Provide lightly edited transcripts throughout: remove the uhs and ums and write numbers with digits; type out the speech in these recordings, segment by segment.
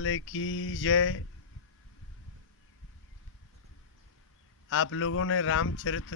वाले की जय। आप लोगों ने रामचरित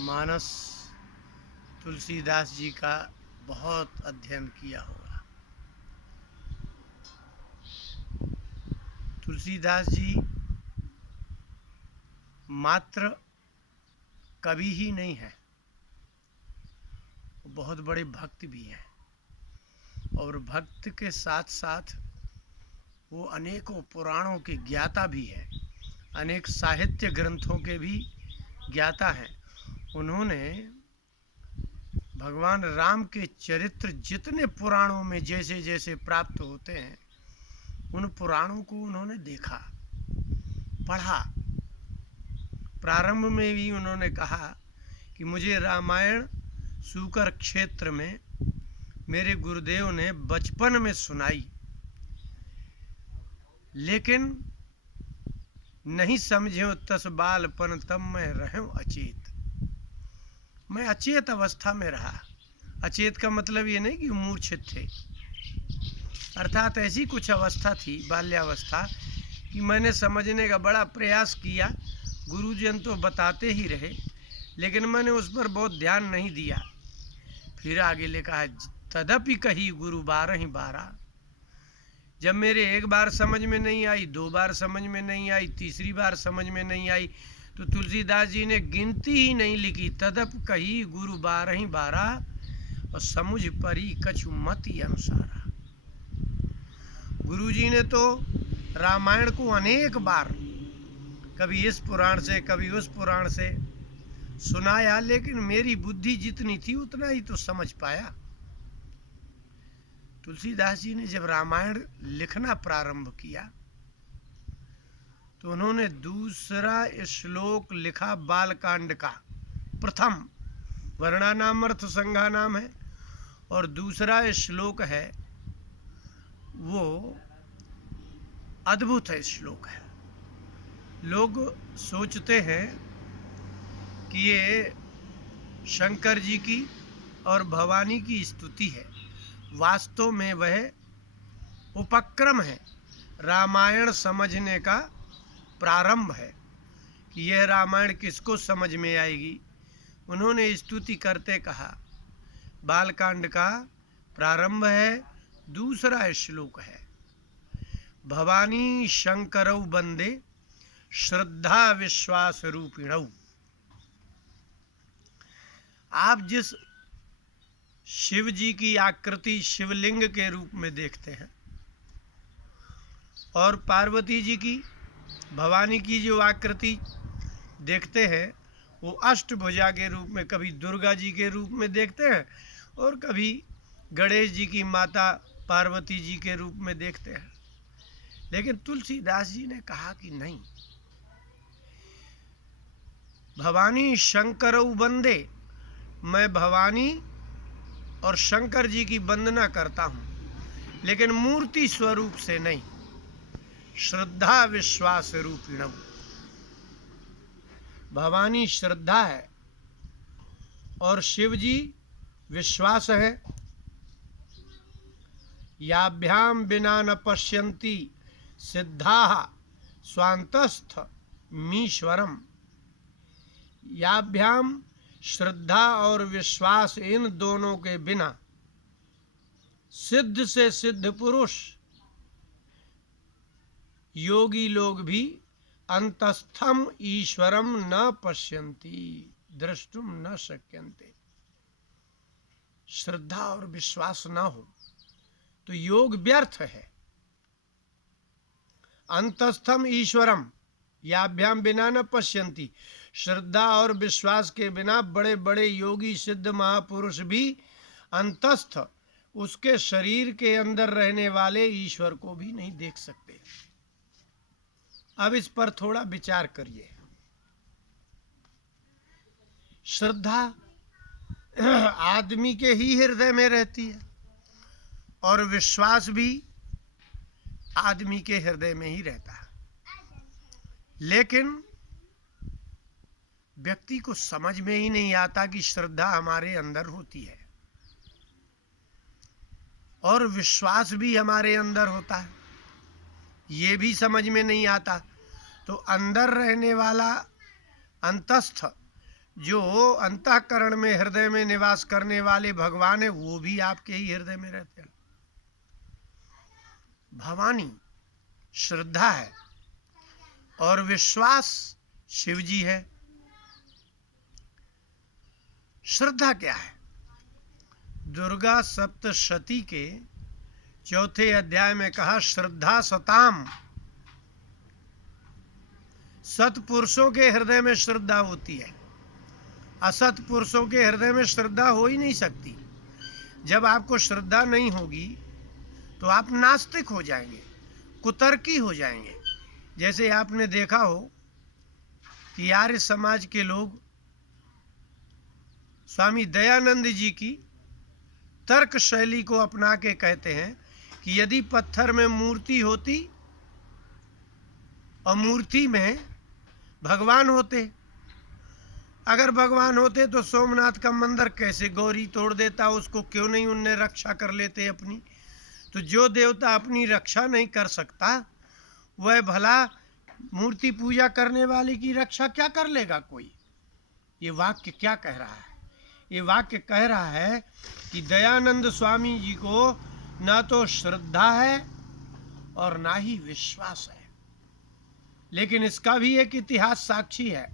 मानस तुलसीदास जी का बहुत अध्ययन किया होगा। तुलसीदास जी मात्र कवि ही नहीं है, वो बहुत बड़े भक्त भी हैं और भक्त के साथ साथ वो अनेकों पुराणों के ज्ञाता भी हैं, अनेक साहित्य ग्रंथों के भी ज्ञाता हैं। उन्होंने भगवान राम के चरित्र जितने पुराणों में जैसे जैसे प्राप्त होते हैं, उन पुराणों को उन्होंने देखा, पढ़ा। प्रारंभ में भी उन्होंने कहा कि मुझे रामायण सूकर क्षेत्र में मेरे गुरुदेव ने बचपन में सुनाई, लेकिन नहीं समझे तस बालपन तब मैं रहूं अचेत। मैं अचेत अवस्था में रहा। अचेत का मतलब ये नहीं कि मूर्छित थे, अर्थात ऐसी कुछ अवस्था थी, बाल्यावस्था, कि मैंने समझने का बड़ा प्रयास किया। गुरुजन तो बताते ही रहे, लेकिन मैंने उस पर बहुत ध्यान नहीं दिया। फिर आगे लिखा है, तदपि कही गुरु 12 जब मेरे एक बार समझ में नहीं आई, 2 बार समझ में नहीं आई, तीसरी बार समझ में नहीं आई, तो तुलसीदास जी ने गिनती ही नहीं लिखी। तदप कही गुरु 12 और समुझ परी कछु मति अनुसारा। गुरु जी ने तो रामायण को अनेक बार, कभी इस पुराण से कभी उस पुराण से सुनाया, लेकिन मेरी बुद्धि जितनी थी उतना ही तो समझ पाया। तुलसीदास जी ने जब रामायण लिखना प्रारंभ किया तो उन्होंने दूसरा श्लोक लिखा बालकांड का। प्रथम वर्णा नाम अर्थ संज्ञा नाम है और दूसरा श्लोक है वो अद्भुत है श्लोक है। लोग सोचते हैं कि ये शंकर जी की और भवानी की स्तुति है, वास्तव में वह उपक्रम है, रामायण समझने का प्रारंभ है कि यह रामायण किसको समझ में आएगी। उन्होंने स्तुति करते कहा, बालकांड का प्रारंभ है, दूसरा श्लोक है, भवानी शंकरौ बंदे श्रद्धा विश्वास रूपिणौ। आप जिस शिव जी की आकृति शिवलिंग के रूप में देखते हैं और पार्वती जी की, भवानी की जो आकृति देखते हैं, वो अष्टभुजा के रूप में, कभी दुर्गा जी के रूप में देखते हैं और कभी गणेश जी की माता पार्वती जी के रूप में देखते हैं। लेकिन तुलसीदास जी ने कहा कि नहीं, भवानी शंकरौ वंदे, मैं भवानी और शंकर जी की वंदना करता हूँ, लेकिन मूर्ति स्वरूप से नहीं, श्रद्धा विश्वास रूपिणौ। भवानी श्रद्धा है और शिव जी विश्वास है। याभ्याम बिना न पश्यन्ति सिद्धाः स्वान्तस्थ मीश्वरम। याभ्याम श्रद्धा और विश्वास, इन दोनों के बिना सिद्ध से सिद्ध पुरुष, योगी लोग भी अंतस्थम ईश्वरम न पश्यन्ति द्रष्टुम न शक्यन्ते। श्रद्धा और विश्वास न हो तो योग व्यर्थ है। अंतस्थम ईश्वरम याभ्याम बिना न पश्यन्ति, श्रद्धा और विश्वास के बिना बड़े बड़े योगी सिद्ध महापुरुष भी अंतस्थ, उसके शरीर के अंदर रहने वाले ईश्वर को भी नहीं देख सकते। अब इस पर थोड़ा विचार करिए। श्रद्धा आदमी के ही हृदय में रहती है और विश्वास भी आदमी के हृदय में ही रहता है, लेकिन व्यक्ति को समझ में ही नहीं आता कि श्रद्धा हमारे अंदर होती है और विश्वास भी हमारे अंदर होता है। ये भी समझ में नहीं आता। तो अंदर रहने वाला अंतस्थ, जो अंतःकरण में हृदय में निवास करने वाले भगवान है, वो भी आपके ही हृदय में रहते हैं। भवानी श्रद्धा है और विश्वास शिव जी है। श्रद्धा क्या है? दुर्गा सप्तशती के 4थे अध्याय में कहा, श्रद्धा सताम। सत्पुरुषों के हृदय में श्रद्धा होती है, असत पुरुषों के हृदय में श्रद्धा हो ही नहीं सकती। जब आपको श्रद्धा नहीं होगी तो आप नास्तिक हो जाएंगे, कुतर्की हो जाएंगे। जैसे आपने देखा हो कि आर्य समाज के लोग स्वामी दयानंद जी की तर्क शैली को अपना के कहते हैं कि यदि पत्थर में मूर्ति होती और मूर्ति में भगवान होते, अगर भगवान होते तो सोमनाथ का मंदिर कैसे गौरी तोड़ देता, उसको क्यों नहीं उनने रक्षा कर लेते अपनी। तो जो देवता अपनी रक्षा नहीं कर सकता, वह भला मूर्ति पूजा करने वाले की रक्षा क्या कर लेगा कोई। ये वाक्य क्या कह रहा है? ये वाक्य कह रहा है कि दयानंद स्वामी जी को ना तो श्रद्धा है और ना ही विश्वास है। लेकिन इसका भी एक इतिहास साक्षी है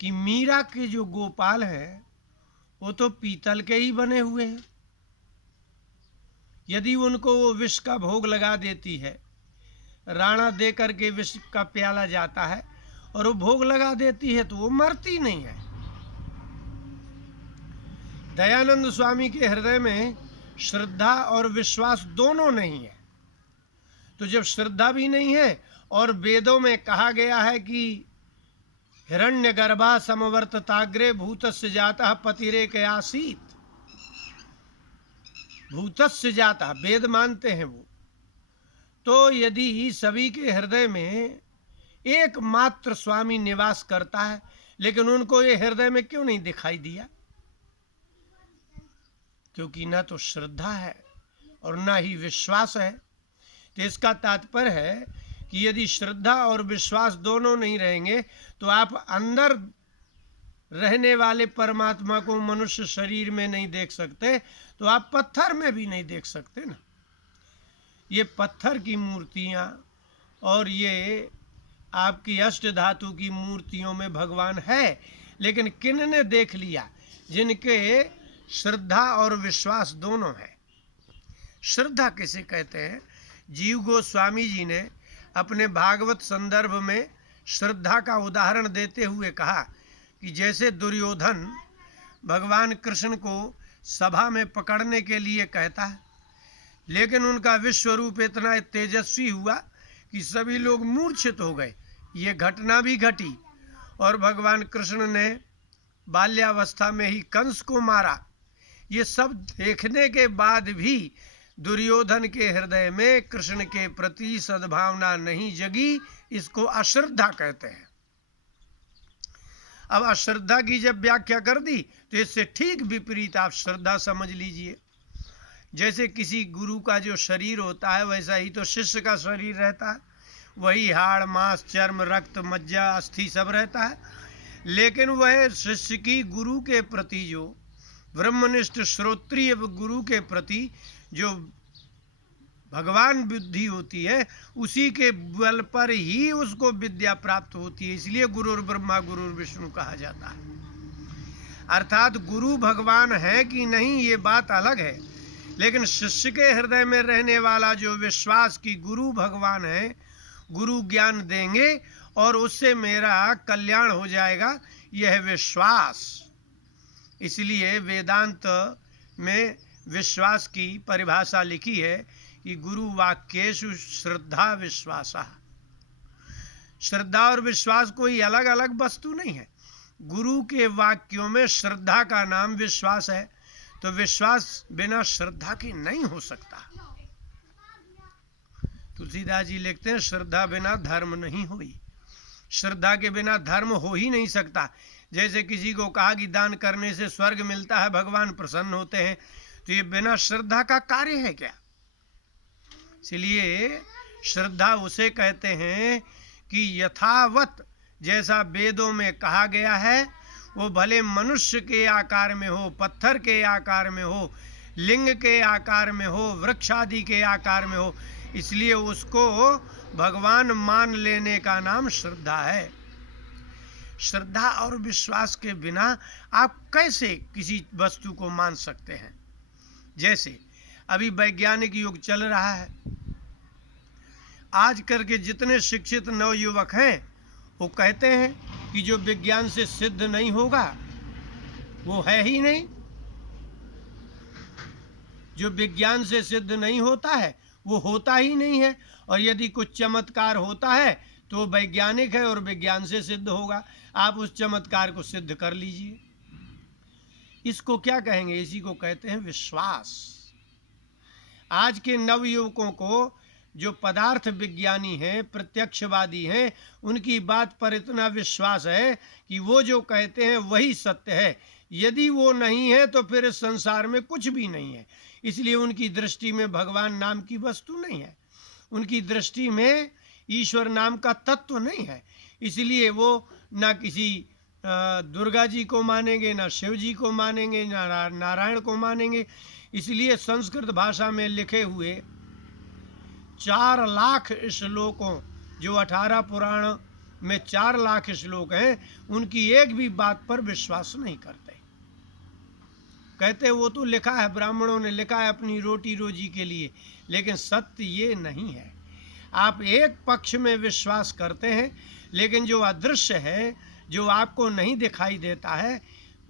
कि मीरा के जो गोपाल हैं वो तो पीतल के ही बने हुए हैं। यदि उनको वो विष का भोग लगा देती है, राणा दे करके विष का प्याला जाता है और वो भोग लगा देती है, तो वो मरती नहीं है। दयानंद स्वामी के हृदय में श्रद्धा और विश्वास दोनों नहीं है। तो जब श्रद्धा भी नहीं है और वेदों में कहा गया है कि हिरण्यगर्भा समवर्तताग्रे भूतस्य जातः पतिरेक आसीत, भूतस्य जातः वेद मानते हैं वो। तो यदि सभी के हृदय में एकमात्र स्वामी निवास करता है, लेकिन उनको ये हृदय में क्यों नहीं दिखाई दिया? क्योंकि ना तो श्रद्धा है और ना ही विश्वास है। तो इसका तात्पर्य है कि यदि श्रद्धा और विश्वास दोनों नहीं रहेंगे तो आप अंदर रहने वाले परमात्मा को मनुष्य शरीर में नहीं देख सकते, तो आप पत्थर में भी नहीं देख सकते ना। ये पत्थर की मूर्तियाँ और ये आपकी अष्ट धातु की मूर्तियों में भगवान है, लेकिन किन ने देख लिया? जिनके श्रद्धा और विश्वास दोनों है। श्रद्धा किसे कहते हैं? जीव गोस्वामी जी ने अपने भागवत संदर्भ में श्रद्धा का उदाहरण देते हुए कहा कि जैसे दुर्योधन भगवान कृष्ण को सभा में पकड़ने के लिए कहता है, लेकिन उनका विश्वरूप इतना तेजस्वी हुआ कि सभी लोग मूर्छित हो गए। ये घटना भी घटी और भगवान कृष्ण ने बाल्यावस्था में ही कंस को मारा। ये सब देखने के बाद भी दुर्योधन के हृदय में कृष्ण के प्रति सद्भावना नहीं जगी। इसको अश्रद्धा कहते हैं। अब अश्रद्धा की जब व्याख्या कर दी तो इससे ठीक विपरीत आप श्रद्धा समझ लीजिए। जैसे किसी गुरु का जो शरीर होता है, वैसा ही तो शिष्य का शरीर रहता है। वही हाड़ मांस चर्म रक्त मज्जा अस्थि सब रहता है, लेकिन वह शिष्य की गुरु के प्रति जो ब्रह्मनिष्ठ श्रोत्रिय गुरु के प्रति जो भगवान बुद्धि होती है, उसी के बल पर ही उसको विद्या प्राप्त होती है। इसलिए गुरुर ब्रह्मा गुरुर विष्णु कहा जाता है। अर्थात गुरु भगवान है कि नहीं ये बात अलग है, लेकिन शिष्य के हृदय में रहने वाला जो विश्वास कि गुरु भगवान है, गुरु ज्ञान देंगे और उससे मेरा कल्याण हो जाएगा, यह विश्वास। इसलिए वेदांत में विश्वास की परिभाषा लिखी है कि गुरु वाक्येषु श्रद्धा विश्वासा। श्रद्धा और विश्वास कोई अलग अलग वस्तु नहीं है। गुरु के वाक्यों में श्रद्धा का नाम विश्वास है, तो विश्वास बिना श्रद्धा के नहीं हो सकता। तुलसीदास जी लिखते हैं, श्रद्धा बिना धर्म नहीं हुई। श्रद्धा के बिना धर्म हो ही नहीं सकता। जैसे किसी को कहा कि दान करने से स्वर्ग मिलता है, भगवान प्रसन्न होते हैं, तो ये बिना श्रद्धा का कार्य है क्या? इसलिए श्रद्धा उसे कहते हैं कि यथावत जैसा वेदों में कहा गया है, वो भले मनुष्य के आकार में हो, पत्थर के आकार में हो, लिंग के आकार में हो, वृक्ष आदि के आकार में हो, इसलिए उसको भगवान मान लेने का नाम श्रद्धा है। श्रद्धा और विश्वास के बिना आप कैसे किसी वस्तु को मान सकते हैं? जैसे अभी वैज्ञानिक युग चल रहा है, आजकल के जितने शिक्षित नवयुवक हैं वो कहते हैं कि जो विज्ञान से सिद्ध नहीं होगा वो है ही नहीं। जो विज्ञान से सिद्ध नहीं होता है वो होता ही नहीं है, और यदि कुछ चमत्कार होता है तो वैज्ञानिक है और विज्ञान से सिद्ध होगा। आप उस चमत्कार को सिद्ध कर लीजिए। इसको क्या कहेंगे? इसी को कहते हैं विश्वास। आज के नवयुवकों को जो पदार्थ विज्ञानी हैं, प्रत्यक्षवादी हैं, उनकी बात पर इतना विश्वास है कि वो जो कहते हैं वही सत्य है। यदि वो नहीं है तो फिर इस संसार में कुछ भी नहीं है। इसलिए उनकी दृष्टि में भगवान नाम की वस्तु नहीं है, उनकी दृष्टि में ईश्वर नाम का तत्व नहीं है। इसलिए वो ना किसी दुर्गा जी को मानेंगे, ना शिव जी को मानेंगे, ना नारायण को मानेंगे। इसलिए संस्कृत भाषा में लिखे हुए 4 लाख श्लोकों, जो 18 पुराण में 4 लाख श्लोक हैं, उनकी एक भी बात पर विश्वास नहीं करते। कहते वो तो लिखा है, ब्राह्मणों ने लिखा है अपनी रोटी रोजी के लिए, लेकिन सत्य ये नहीं है। आप एक पक्ष में विश्वास करते हैं, लेकिन जो अदृश्य है, जो आपको नहीं दिखाई देता है,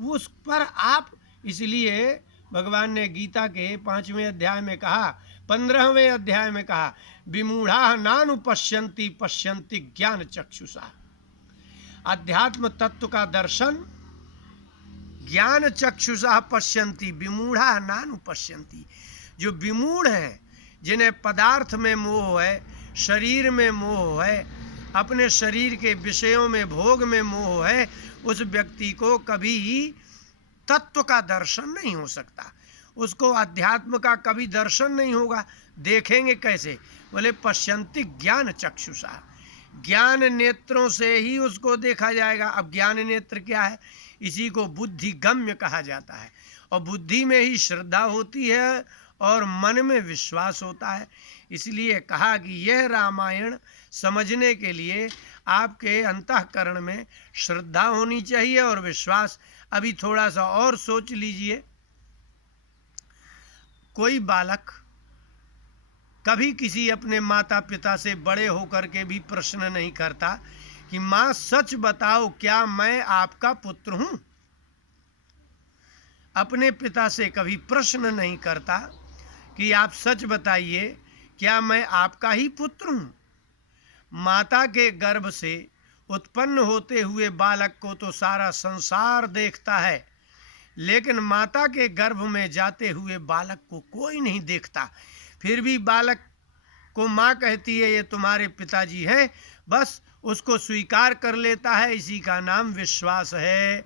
उस पर आप, इसलिए भगवान ने गीता के 5वें अध्याय में कहा, 15वें अध्याय में कहा, विमूढ़ा नानुपश्यन्ति पश्यन्ति ज्ञान चक्षुषा। अध्यात्म तत्व का दर्शन ज्ञान चक्षुषा पश्यन्ति, विमूढ़ा नानुपश्यन्ति। जो विमूढ़ है, जिन्हें पदार्थ में मोह है, शरीर में मोह है, अपने शरीर के विषयों में, भोग में मोह है, उस व्यक्ति को कभी तत्व का दर्शन नहीं हो सकता। उसको अध्यात्म का कभी दर्शन नहीं होगा। देखेंगे कैसे? बोले पश्यन्ति ज्ञान चक्षुषा, ज्ञान नेत्रों से ही उसको देखा जाएगा। अब ज्ञान नेत्र क्या है? इसी को बुद्धि गम्य कहा जाता है, और बुद्धि में ही श्रद्धा होती है और मन में विश्वास होता है। इसलिए कहा कि यह रामायण समझने के लिए आपके अंतःकरण में श्रद्धा होनी चाहिए और विश्वास। अभी थोड़ा सा और सोच लीजिए, कोई बालक कभी किसी अपने माता पिता से बड़े होकर के भी प्रश्न नहीं करता कि माँ सच बताओ, क्या मैं आपका पुत्र हूँ? अपने पिता से कभी प्रश्न नहीं करता कि आप सच बताइए, क्या मैं आपका ही पुत्र हूँ? माता के गर्भ से उत्पन्न होते हुए बालक को तो सारा संसार देखता है, लेकिन माता के गर्भ में जाते हुए बालक को कोई नहीं देखता। फिर भी बालक को माँ कहती है ये तुम्हारे पिताजी हैं, बस उसको स्वीकार कर लेता है। इसी का नाम विश्वास है।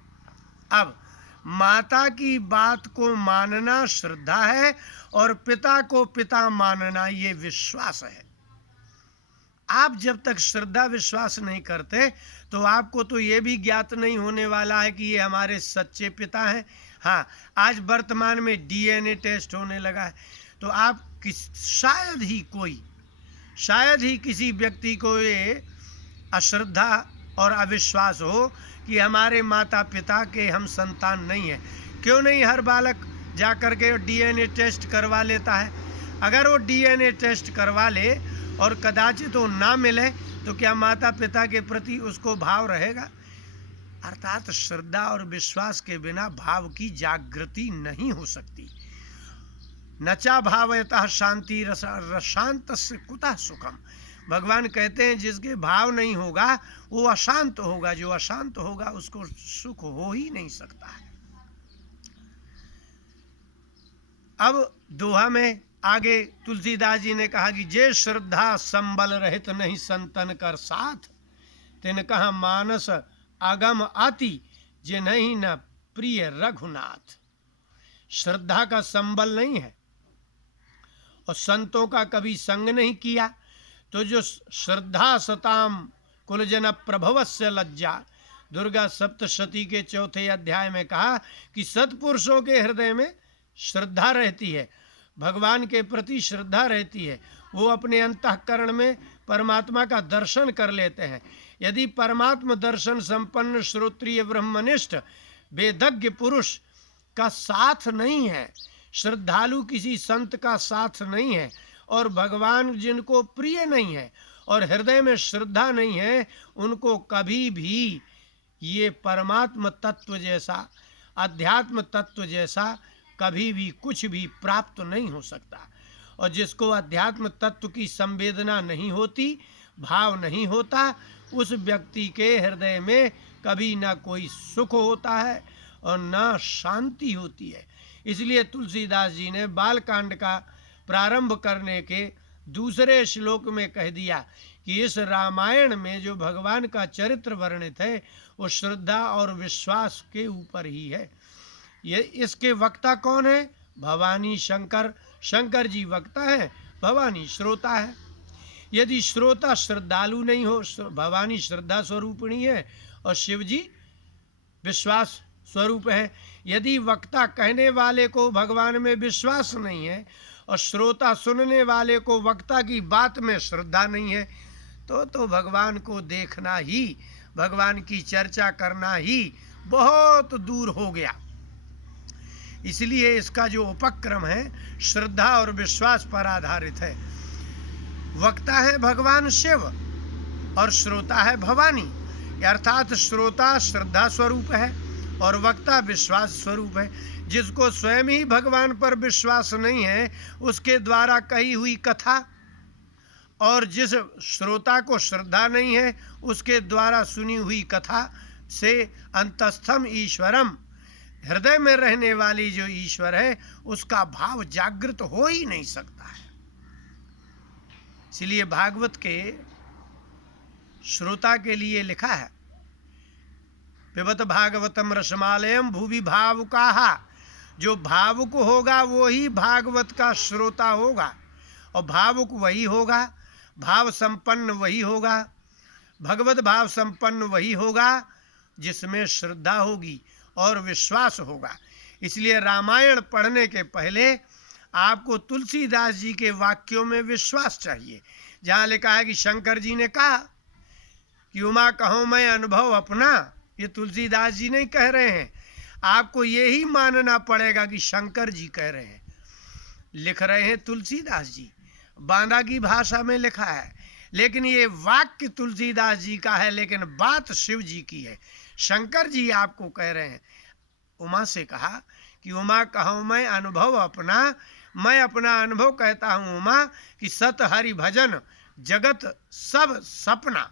अब माता की बात को मानना श्रद्धा है और पिता को पिता मानना ये विश्वास है। आप जब तक श्रद्धा विश्वास नहीं करते तो आपको तो ये भी ज्ञात नहीं होने वाला है कि ये हमारे सच्चे पिता हैं। हाँ, आज वर्तमान में DNA टेस्ट होने लगा है, तो आप शायद ही किसी व्यक्ति को ये अश्रद्धा और अविश्वास हो कि हमारे माता पिता के हम संतान नहीं हैं। क्यों नहीं हर बालक जा कर के DNA टेस्ट करवा लेता है? अगर वो DNA टेस्ट करवा ले और कदाचित वो ना मिले तो क्या माता पिता के प्रति उसको भाव रहेगा? अर्थात श्रद्धा और विश्वास के बिना भाव की जागृति नहीं हो सकती। नचा भावयतः शांति रशांतस्य कुतः सुखम। भगवान कहते हैं जिसके भाव नहीं होगा वो अशांत होगा, जो अशांत होगा उसको सुख हो ही नहीं सकता है। अब दोहा में आगे तुलसीदास जी ने कहा कि जे श्रद्धा संबल रहित नहीं संतन कर साथ, तिन कहा मानस अगम आति जे नहीं न प्रिय रघुनाथ। श्रद्धा का संबल नहीं है और संतों का कभी संग नहीं किया, तो जो श्रद्धा सताम कुलजन प्रभवस्य लज्जा, दुर्गा सप्तशती के चौथे अध्याय में कहा कि सत्पुरुषों के हृदय में श्रद्धा रहती है, भगवान के प्रति श्रद्धा रहती है, वो अपने अंतःकरण में परमात्मा का दर्शन कर लेते हैं। यदि परमात्मा दर्शन संपन्न श्रोत्रिय ब्रह्मनिष्ठ वेदज्ञ पुरुष का साथ नहीं है, श्रद्धालु किसी संत का साथ नहीं है, और भगवान जिनको प्रिय नहीं है और हृदय में श्रद्धा नहीं है, उनको कभी भी ये परमात्म तत्व जैसा, अध्यात्म तत्व जैसा कभी भी कुछ भी प्राप्त नहीं हो सकता। और जिसको अध्यात्म तत्व की संवेदना नहीं होती, भाव नहीं होता, उस व्यक्ति के हृदय में कभी ना कोई सुख होता है और ना शांति होती है। इसलिए तुलसीदास जी ने बालकांड का प्रारंभ करने के दूसरे श्लोक में कह दिया कि इस रामायण में जो भगवान का चरित्र वर्णित है वो श्रद्धा और विश्वास के ऊपर ही है। ये इसके वक्ता कौन है? भवानी शंकर। शंकर जी वक्ता है, भवानी श्रोता है। यदि श्रोता श्रद्धालु नहीं हो, भवानी श्रद्धा स्वरूपिणी है और शिव जी विश्वास स्वरूप है। यदि वक्ता कहने वाले को भगवान में विश्वास नहीं है और श्रोता सुनने वाले को वक्ता की बात में श्रद्धा नहीं है, तो भगवान को देखना ही, भगवान की चर्चा करना ही बहुत दूर हो गया। इसलिए इसका जो उपक्रम है श्रद्धा और विश्वास पर आधारित है। वक्ता है भगवान शिव और श्रोता है भवानी, अर्थात श्रोता श्रद्धा स्वरूप है और वक्ता विश्वास स्वरूप है। जिसको स्वयं ही भगवान पर विश्वास नहीं है, उसके द्वारा कही हुई कथा, और जिस श्रोता को श्रद्धा नहीं है, उसके द्वारा सुनी हुई कथा से अंतस्थम ईश्वरम, हृदय में रहने वाली जो ईश्वर है उसका भाव जागृत हो ही नहीं सकता है। इसलिए भागवत के श्रोता के लिए लिखा है, पिबत भागवतम रसमालयम भुवि भावुकाहा, जो भावुक होगा वो ही भागवत का श्रोता होगा, और भावुक वही होगा, भाव संपन्न वही होगा, भगवत भाव संपन्न वही होगा जिसमें श्रद्धा होगी और विश्वास होगा। इसलिए रामायण पढ़ने के पहले आपको तुलसीदास जी के वाक्यों में विश्वास चाहिए, जहाँ लिखा है कि शंकर जी ने कहा कि उमा कहो मैं अनुभव अपना। ये तुलसीदास जी नहीं कह रहे हैं, आपको यही मानना पड़ेगा कि शंकर जी कह रहे हैं। लिख रहे हैं तुलसीदास जी, बांदा की भाषा में लिखा है, लेकिन ये वाक्य तुलसीदास जी का है, लेकिन बात शिव जी की है। शंकर जी आपको कह रहे हैं। उमा से कहा कि उमा कहो मैं अनुभव अपना, मैं अपना अनुभव कहता हूँ उमा कि सत हरि भजन जगत सब सपना।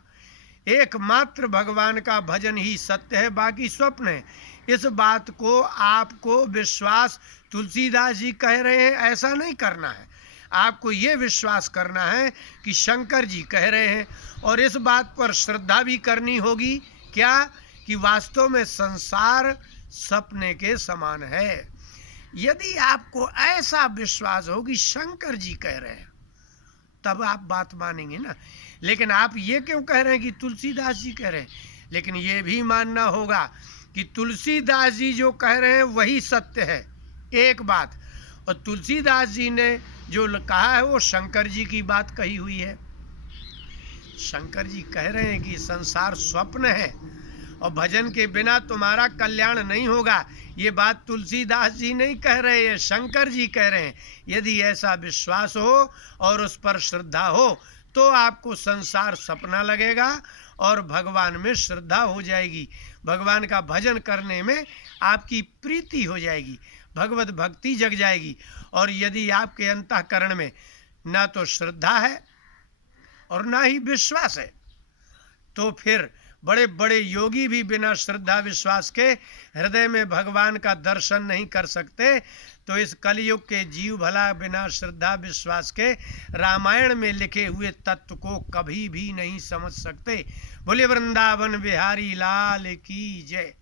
एकमात्र भगवान का भजन ही सत्य है, बाकी स्वप्न है। इस बात को आपको विश्वास, तुलसीदास जी कह रहे हैं ऐसा नहीं करना है, आपको ये विश्वास करना है कि शंकर जी कह रहे हैं, और इस बात पर श्रद्धा भी करनी होगी क्या, कि वास्तव में संसार सपने के समान है। यदि आपको ऐसा विश्वास हो कि शंकर जी कह रहे हैं, तब आप बात मानेंगे ना। लेकिन आप ये क्यों कह रहे हैं कि तुलसीदास जी कह रहे हैं? लेकिन ये भी मानना होगा कि तुलसीदास जी जो कह रहे हैं वही सत्य है, एक बात, और तुलसीदास जी ने जो कहा है वो शंकर जी की बात कही हुई है। शंकर जी कह रहे हैं कि संसार स्वप्न है और भजन के बिना तुम्हारा कल्याण नहीं होगा। ये बात तुलसीदास जी नहीं कह रहे हैं, शंकर जी कह रहे हैं। यदि ऐसा विश्वास हो और उस पर श्रद्धा हो तो आपको संसार सपना लगेगा और भगवान में श्रद्धा हो जाएगी, भगवान का भजन करने में आपकी प्रीति हो जाएगी, भगवत भक्ति जग जाएगी। और यदि आपके अंतःकरण में ना तो श्रद्धा है और ना ही विश्वास है, तो फिर बड़े बड़े योगी भी बिना श्रद्धा विश्वास के हृदय में भगवान का दर्शन नहीं कर सकते। तो इस कलयुग के जीव भला बिना श्रद्धा विश्वास के रामायण में लिखे हुए तत्व को कभी भी नहीं समझ सकते। बोले वृंदावन बिहारी लाल की जय।